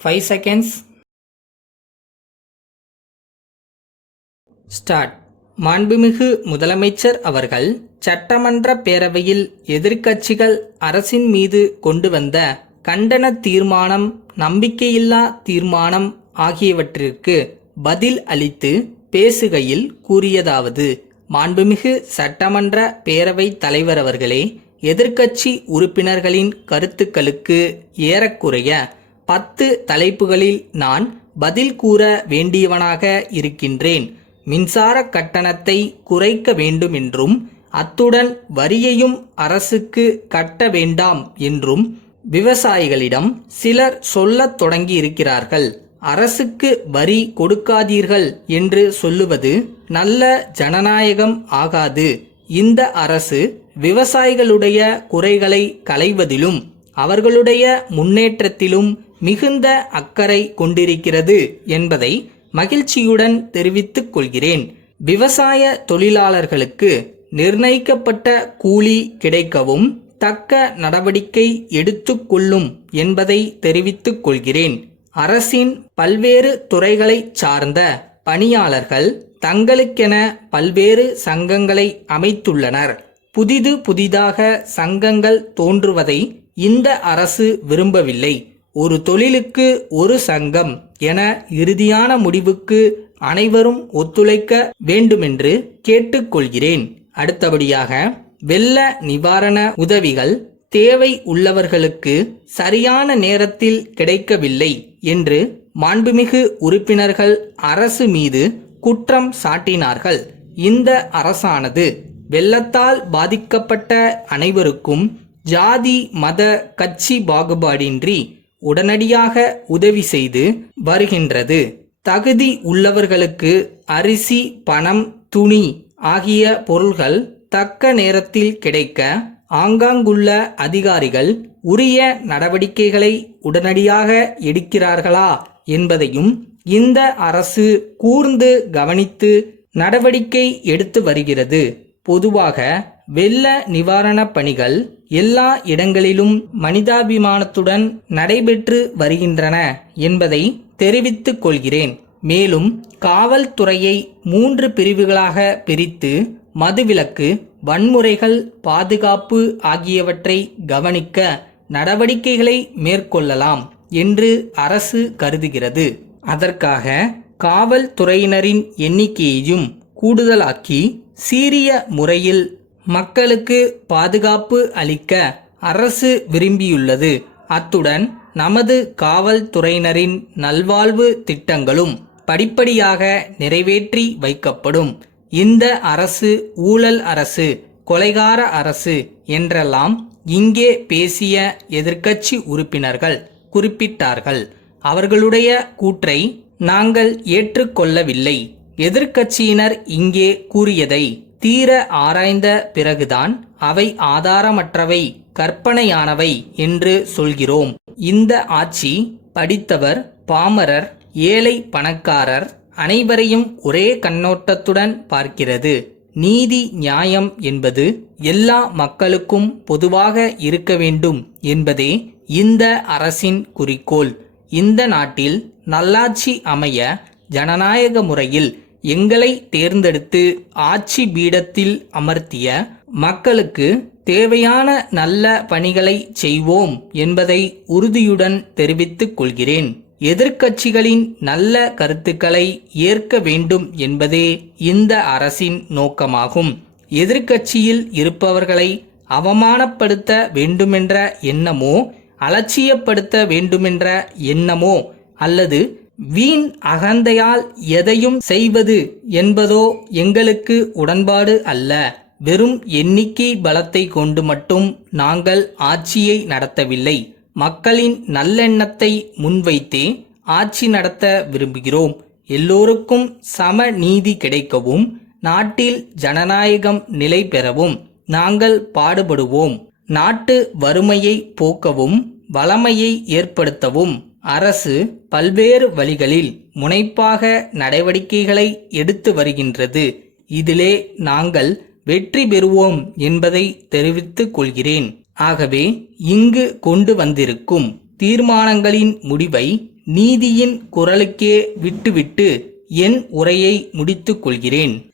5 seconds. Start. மாண்புமிகு முதலமைச்சர் அவர்கள் சட்டமன்ற பேரவையில் எதிர்க்கட்சிகள் அரசின் மீது கொண்டு வந்த கண்டன தீர்மானம், நம்பிக்கையில்லா தீர்மானம் ஆகியவற்றிற்கு பதில் அளித்து பேசுகையில் கூறியதாவது: மாண்புமிகு சட்டமன்ற பேரவைத் தலைவர் அவர்களே, எதிர்க்கட்சி உறுப்பினர்களின் கருத்துக்களுக்கு ஏறக்குறைய 10 தலைப்புகளில் நான் பதில் கூற வேண்டியவனாக இருக்கின்றேன். மின்சார கட்டணத்தை குறைக்க வேண்டும் என்றும், அத்துடன் வரியையும் அரசுக்கு கட்ட வேண்டாம் என்றும் விவசாயிகளிடம் சிலர் சொல்லத் தொடங்கி இருக்கிறார்கள். அரசுக்கு வரி கொடுக்காதீர்கள் என்று சொல்லுவது நல்ல ஜனநாயகம் ஆகாது. இந்த அரசு விவசாயிகளுடைய குறைகளை களைவதிலும் அவர்களுடைய முன்னேற்றத்திலும் மிகுந்த அக்கறை கொண்டிருக்கிறது என்பதை மகிழ்ச்சியுடன் தெரிவித்துக் கொள்கிறேன். விவசாய தொழிலாளர்களுக்கு நிர்ணயிக்கப்பட்ட கூலி கிடைக்கவும் தக்க நடவடிக்கை எடுத்துக்கொள்ளும் என்பதை தெரிவித்துக் கொள்கிறேன். அரசின் பல்வேறு துறைகளைச் சார்ந்த பணியாளர்கள் தங்களுக்கென பல்வேறு சங்கங்களை அமைத்துள்ளனர். புதிதாக சங்கங்கள் தோன்றுவதை இந்த அரசு விரும்பவில்லை. ஒரு தொழிலுக்கு ஒரு சங்கம் என இறுதியான முடிவுக்கு அனைவரும் ஒத்துழைக்க வேண்டுமென்று கேட்டுக்கொள்கிறேன். அடுத்தபடியாக, வெள்ள நிவாரண உதவிகள் தேவை உள்ளவர்களுக்கு சரியான நேரத்தில் கிடைக்கவில்லை என்று மாண்புமிகு உறுப்பினர்கள் அரசு மீது குற்றம் சாட்டினார்கள். இந்த அரசானது வெள்ளத்தால் பாதிக்கப்பட்ட அனைவருக்கும் ஜாதி மத கட்சி பாகுபாடின்றி உடனடியாக உதவி செய்து வருகின்றது. தகுதி உள்ளவர்களுக்கு அரிசி, பணம், துணி ஆகிய பொருள்கள் தக்க நேரத்தில் கிடைக்க ஆங்காங்குள்ள அதிகாரிகள் உரிய நடவடிக்கைகளை உடனடியாக எடுக்கிறார்களா என்பதையும் இந்த அரசு கூர்ந்து கவனித்து நடவடிக்கை எடுத்து வருகிறது. பொதுவாக வெள்ள நிவாரண பணிகள் எல்லா இடங்களிலும் மனிதாபிமானத்துடன் நடைபெற்று வருகின்றன என்பதை தெரிவித்துக் கொள்கிறேன். மேலும் காவல்துறையை 3 பிரிவுகளாக பிரித்து மதுவிலக்கு, வன்முறைகள், பாதுகாப்பு ஆகியவற்றை கவனிக்க நடவடிக்கைகளை மேற்கொள்ளலாம் என்று அரசு கருதுகிறது. அதற்காக காவல்துறையினரின் எண்ணிக்கையையும் கூடுதலாக்கி சீரிய முறையில் மக்களுக்கு பாதுகாப்பு அளிக்க அரசு விரும்பியுள்ளது. அத்துடன் நமது காவல்துறையினரின் நல்வாழ்வு திட்டங்களும் படிப்படியாக நிறைவேற்றி வைக்கப்படும். இந்த அரசு ஊழல் அரசு, கொலைகார அரசு என்றெல்லாம் இங்கே பேசிய எதிர்க்கட்சி உறுப்பினர்கள் குறிப்பிட்டார்கள். அவர்களுடைய கூற்றை நாங்கள் ஏற்றுக்கொள்ளவில்லை. எதிர்க்கட்சியினர் இங்கே கூறியதை தீர ஆராய்ந்த பிறகுதான் அவை ஆதாரமற்றவை, கற்பனையானவை என்று சொல்கிறோம். இந்த ஆட்சி படித்தவர், பாமரர், ஏழை, பணக்காரர் அனைவரையும் ஒரே கண்ணோட்டத்துடன் பார்க்கிறது. நீதி, நியாயம் என்பது எல்லா மக்களுக்கும் பொதுவாக இருக்க வேண்டும் என்பதே இந்த அரசின் குறிக்கோள். இந்த நாட்டில் நல்லாட்சி அமைய ஜனநாயக முறையில் எங்களை தேர்ந்தெடுத்து ஆட்சி பீடத்தில் அமர்த்திய மக்களுக்கு தேவையான நல்ல பணிகளை செய்வோம் என்பதை உறுதியுடன் தெரிவித்துக் கொள்கிறேன். எதிர்க்கட்சிகளின் நல்ல கருத்துக்களை ஏற்க வேண்டும் என்பதே இந்த அரசின் நோக்கமாகும். எதிர்க்கட்சியில் இருப்பவர்களை அவமானப்படுத்த வேண்டுமென்ற எண்ணமோ, அலட்சியப்படுத்த வேண்டுமென்ற எண்ணமோ அல்லது வீண் அகந்தையால் எதையும் செய்வது என்பதோ எங்களுக்கு உடன்பாடு அல்ல. வெறும் எண்ணிக்கை பலத்தை கொண்டு மட்டும் நாங்கள் ஆட்சியை நடத்தவில்லை. மக்களின் நல்லெண்ணத்தை முன்வைத்தே ஆட்சி நடத்த விரும்புகிறோம். எல்லோருக்கும் சம நீதி கிடைக்கவும், நாட்டில் ஜனநாயகம் நிலை பெறவும் நாங்கள் பாடுபடுவோம். நாட்டு வறுமையை போக்கவும் வளமையை ஏற்படுத்தவும் அரசு பல்வேறு வழிகளில் முனைப்பாக நடவடிக்கைகளை எடுத்து வருகின்றது. இதிலே நாங்கள் வெற்றி பெறுவோம் என்பதை தெரிவித்துக் கொள்கிறேன். ஆகவே இங்கு கொண்டு வந்திருக்கும் தீர்மானங்களின் முடிவை நீதியின் குரலுக்கே விட்டுவிட்டு என் உரையை முடித்துக் கொள்கிறேன்.